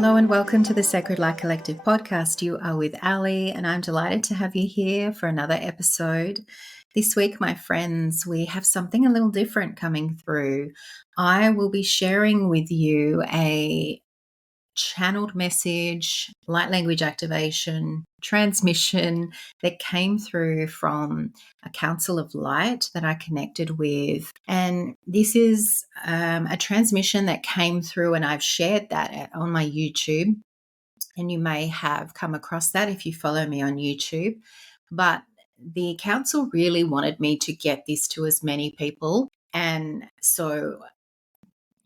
Hello and welcome to the Sacred Light Collective podcast. You are with Ali, and I'm delighted to have you here for another episode. This week, my friends, we have something a little different coming through. I will be sharing with you a channeled message, light language activation, transmission that came through from a council of light that I connected with. And this is a transmission that came through, and I've shared that on my YouTube. And you may have come across that if you follow me on YouTube. But the council really wanted me to get this to as many people. And so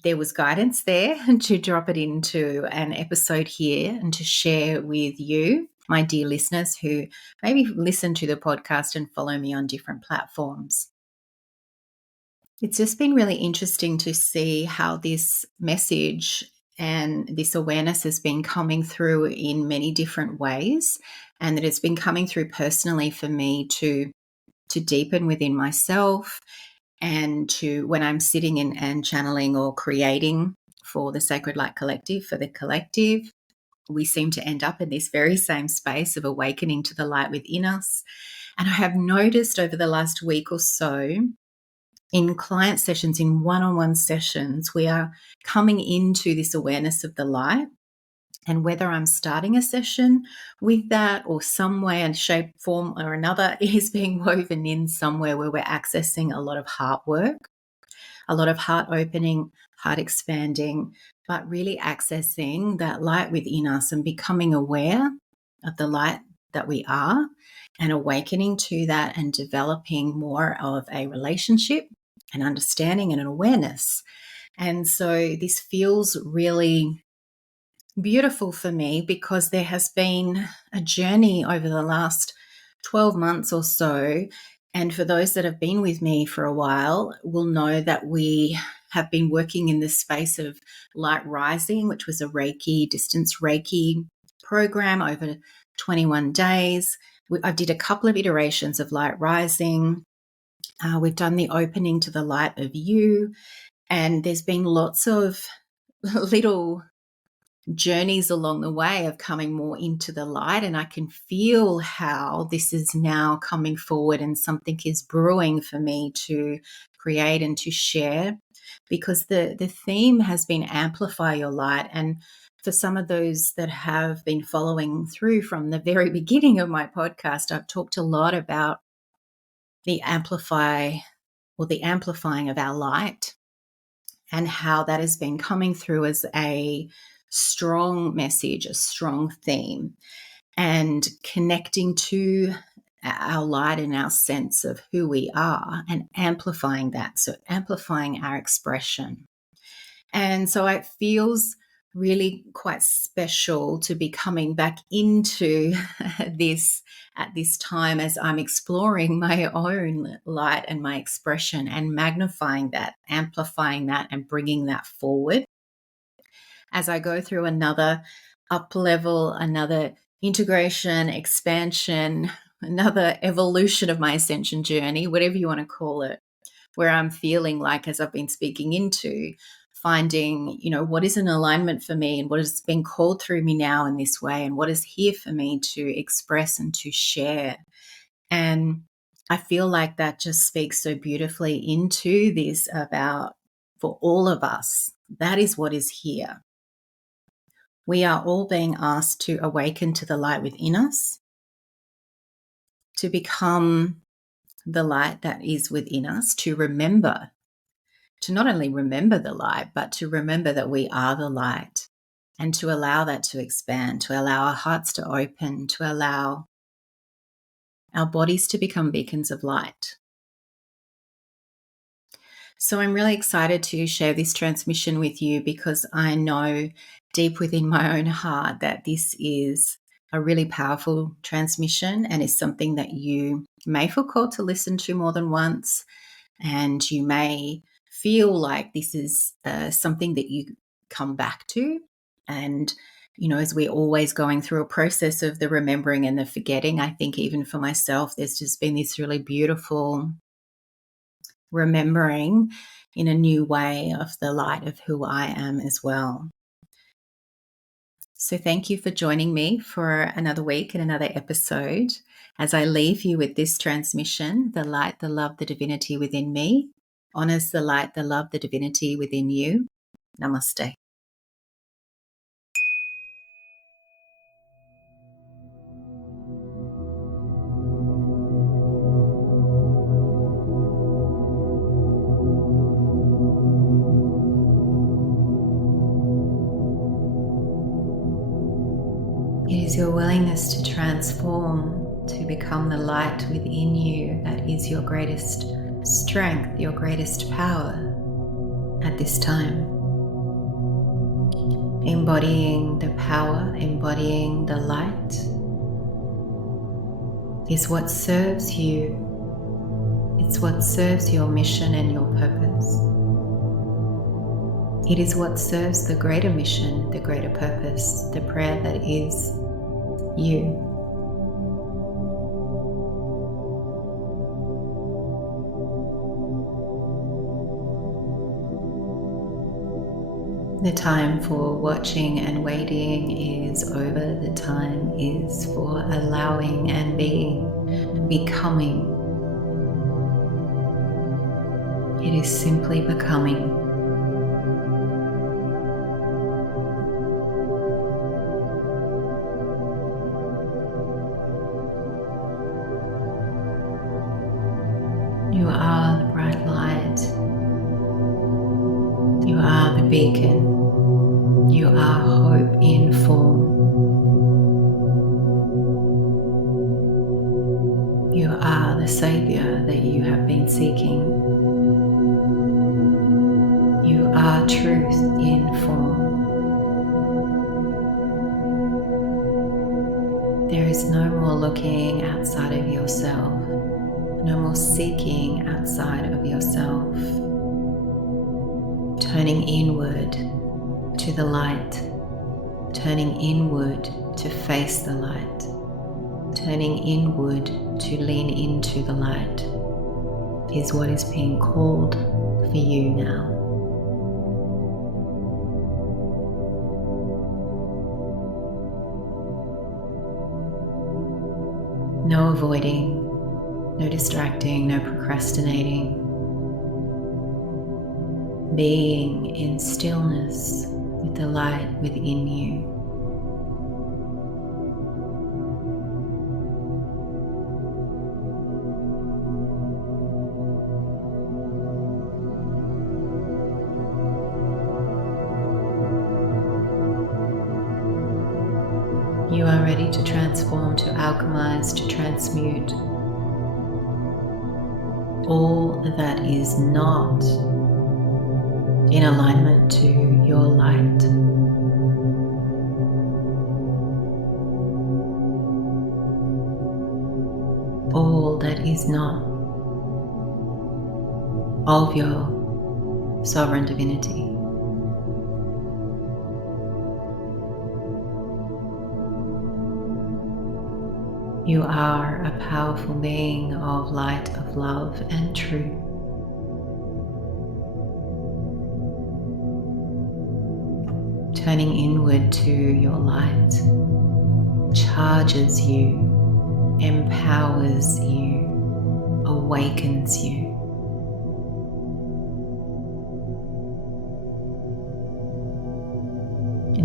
there was guidance there to drop it into an episode here and to share with you, my dear listeners who maybe listen to the podcast and follow me on different platforms. It's just been really interesting to see how this message and this awareness has been coming through in many different ways, and that it's been coming through personally for me to deepen within myself, and to when I'm sitting in and channeling or creating for the Sacred Light Collective, for the collective, we seem to end up in this very same space of awakening to the light within us. And I have noticed over the last week or so in client sessions, in one-on-one sessions, we are coming into this awareness of the light. And whether I'm starting a session with that or some way and shape, form or another is being woven in somewhere where we're accessing a lot of heart work, a lot of heart opening, heart expanding, but really accessing that light within us and becoming aware of the light that we are and awakening to that and developing more of a relationship, an understanding and an awareness. And so this feels really beautiful for me because there has been a journey over the last 12 months or so. And for those that have been with me for a while will know that we have been working in this space of light rising, which was a Reiki, distance Reiki program over 21 days. I did a couple of iterations of light rising. We've done the opening to the light of you. And there's been lots of little journeys along the way of coming more into the light, and I can feel how this is now coming forward and something is brewing for me to create and to share, because the theme has been amplify your light. And for some of those that have been following through from the very beginning of my podcast, I've talked a lot about the amplifying of our light and how that has been coming through as a strong message, a strong theme, and connecting to our light and our sense of who we are and amplifying that. So amplifying our expression. And so it feels really quite special to be coming back into this at this time as I'm exploring my own light and my expression and magnifying that, amplifying that, and bringing that forward as I go through another up level, another integration, expansion, another evolution of my ascension journey, whatever you want to call it, where I'm feeling like, as I've been speaking into, finding, what is an alignment for me and what has been called through me now in this way and what is here for me to express and to share. And I feel like that just speaks so beautifully into this about, for all of us, that is what is here. We are all being asked to awaken to the light within us, to become the light that is within us, to remember, to not only remember the light, but to remember that we are the light, and to allow that to expand, to allow our hearts to open, to allow our bodies to become beacons of light. So I'm really excited to share this transmission with you because I know deep within my own heart that this is a really powerful transmission and is something that you may feel called to listen to more than once, and you may feel like this is something that you come back to. And, as we're always going through a process of the remembering and the forgetting, I think even for myself, there's just been this really beautiful remembering in a new way of the light of who I am as well. So, thank you for joining me for another week and another episode. As I leave you with this transmission, the light, the love, the divinity within me honors the light, the love, the divinity within you. Namaste. It is your willingness to transform, to become the light within you that is your greatest strength, your greatest power at this time. Embodying the power, embodying the light is what serves you. It's what serves your mission and your purpose. It is what serves the greater mission, the greater purpose, the prayer that is you. The time for watching and waiting is over. The time is for allowing and being, becoming. It is simply becoming. You are the bright light. You are the beacon. You are hope in form. You are the Savior that you have been seeking. You are truth in form. There is no more looking outside of yourself. No more seeking outside of yourself. Turning inward to the light. Turning inward to face the light. Turning inward to lean into the light is what is being called for you now. No avoiding. No distracting, no procrastinating. Being in stillness with the light within you. You are ready to transform, to alchemize, to transmute all that is not in alignment to your light. All that is not of your sovereign divinity. You are a powerful being of light, of love and truth. Turning inward to your light charges you, empowers you, awakens you.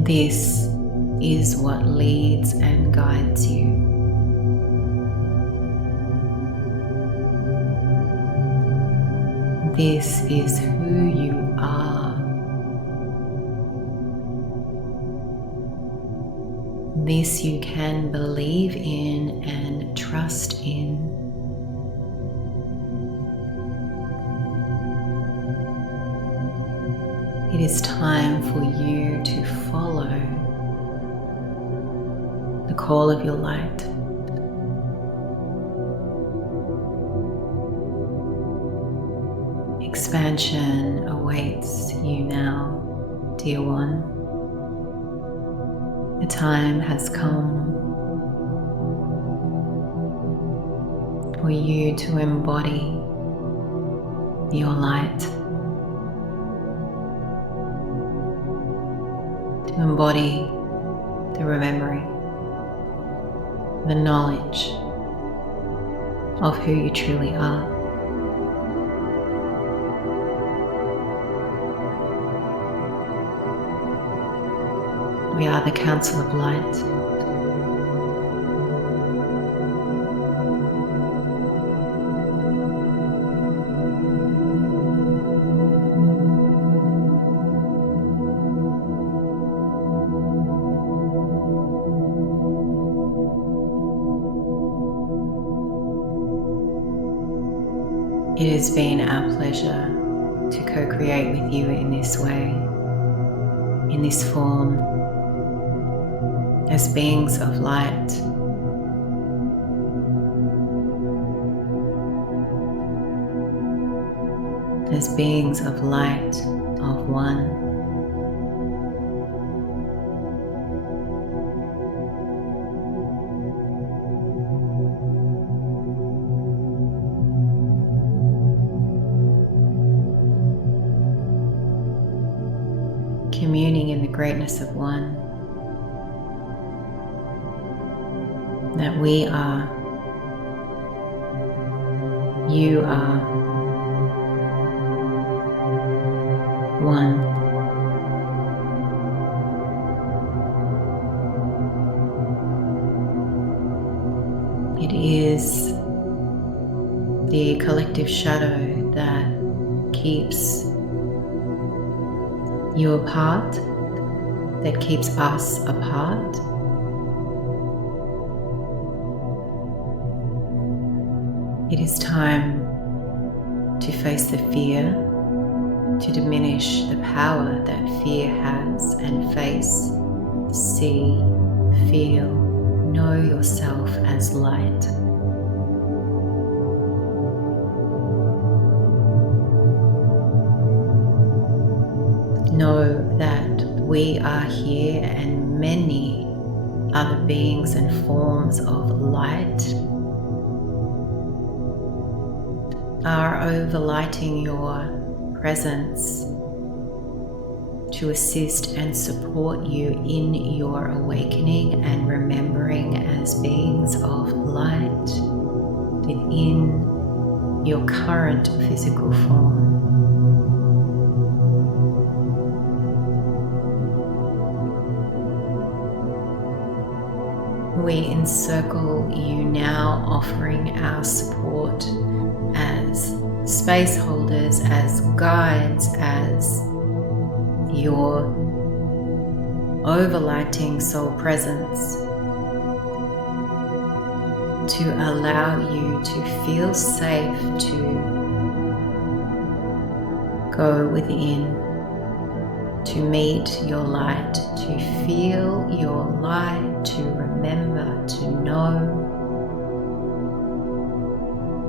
This is what leads and guides you. This is who you are. This you can believe in and trust in. It is time for you to follow the call of your light. Expansion awaits you now, dear one. The time has come for you to embody your light, to embody the remembering, the knowledge of who you truly are. We are the Council of Light. It has been our pleasure to co-create with you in this way, in this form, as beings of light. As beings of light, of one. Communing in the greatness of one, that we are, you are one. It is the collective shadow that keeps you apart, that keeps us apart. It is time to face the fear, to diminish the power that fear has, and face, see, feel, know yourself as light. Know that we are here and many other beings and forms of light are overlighting your presence to assist and support you in your awakening and remembering as beings of light within your current physical form. We encircle you now, offering our support as space holders, as guides, as your overlighting soul presence, to allow you to feel safe to go within, to meet your light, to feel your light, to remember, to know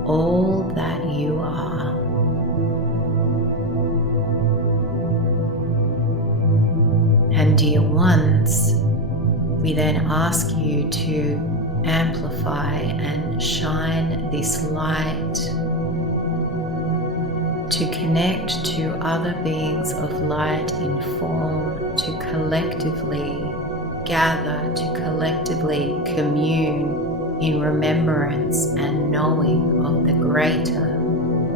all that you are. And dear ones, we then ask you to amplify and shine this light to connect to other beings of light in form, to collectively gather, to collectively commune in remembrance and knowing of the greater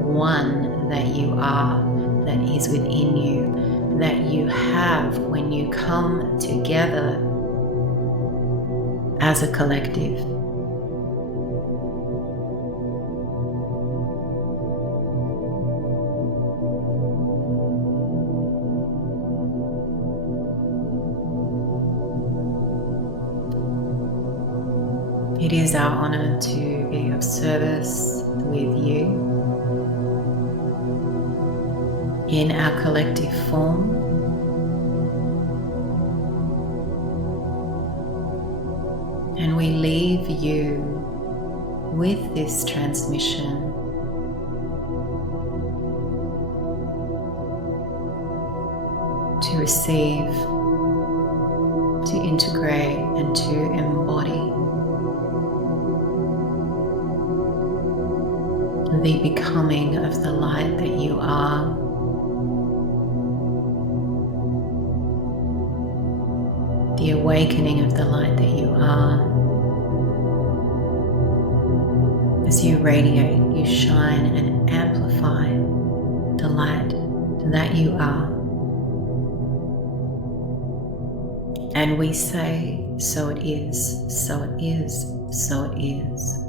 one that you are, that is within you, that you have when you come together as a collective. It is our honor to be of service with you in our collective form. And we leave you with this transmission to receive, to integrate, and to embody the becoming of the light that you are. The the awakening of the light that you are. As you radiate, you shine and amplify the light that you are. And we say, so it is, so it is, so it is.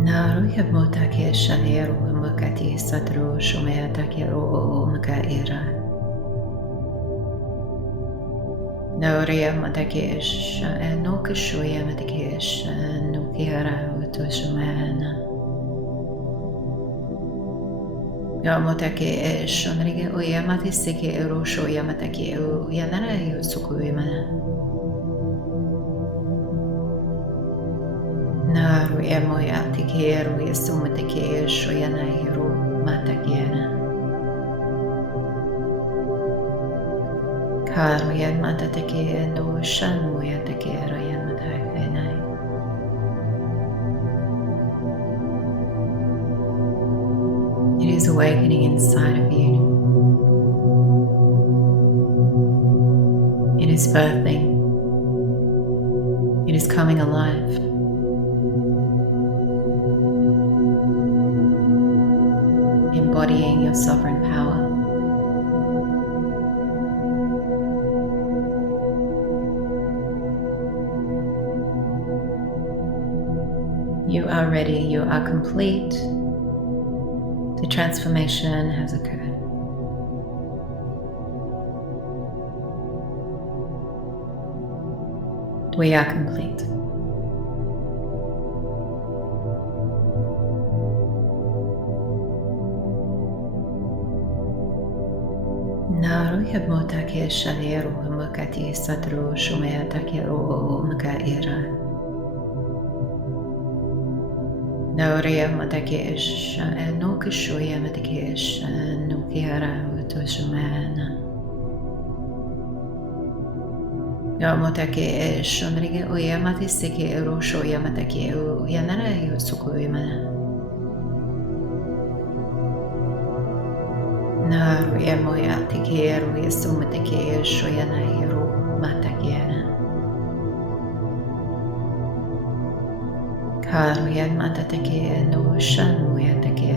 Naruya motake shanero mukati satro shumea takero makaira. Nauria matakesh and no kashuya matakesh and no kiara utoshumana. Yamotake shonrige uyamati seke erosho yamatake yanara yusukuyamana. Naru emoya tikeru yasumatake shoyanairu matakiana. Karu yan matatake no shamuya takera yan matakenai. It is awakening inside of you. It is birthing. It is coming alive. Embodying your sovereign power. You are ready, you are complete. The transformation has occurred. We are complete. Naru yabmotake shalero mukati satro shumea takero makaira. Nauria matakesh and no kashuya matakesh and no kiara utoshumana. Yamotake shonrige uyamati seke erosho yamatake yanara yusukuyamana. Naru yamoya tikeru yasumatake shoyanairu matakiana. Karu yan matatake no shamuya take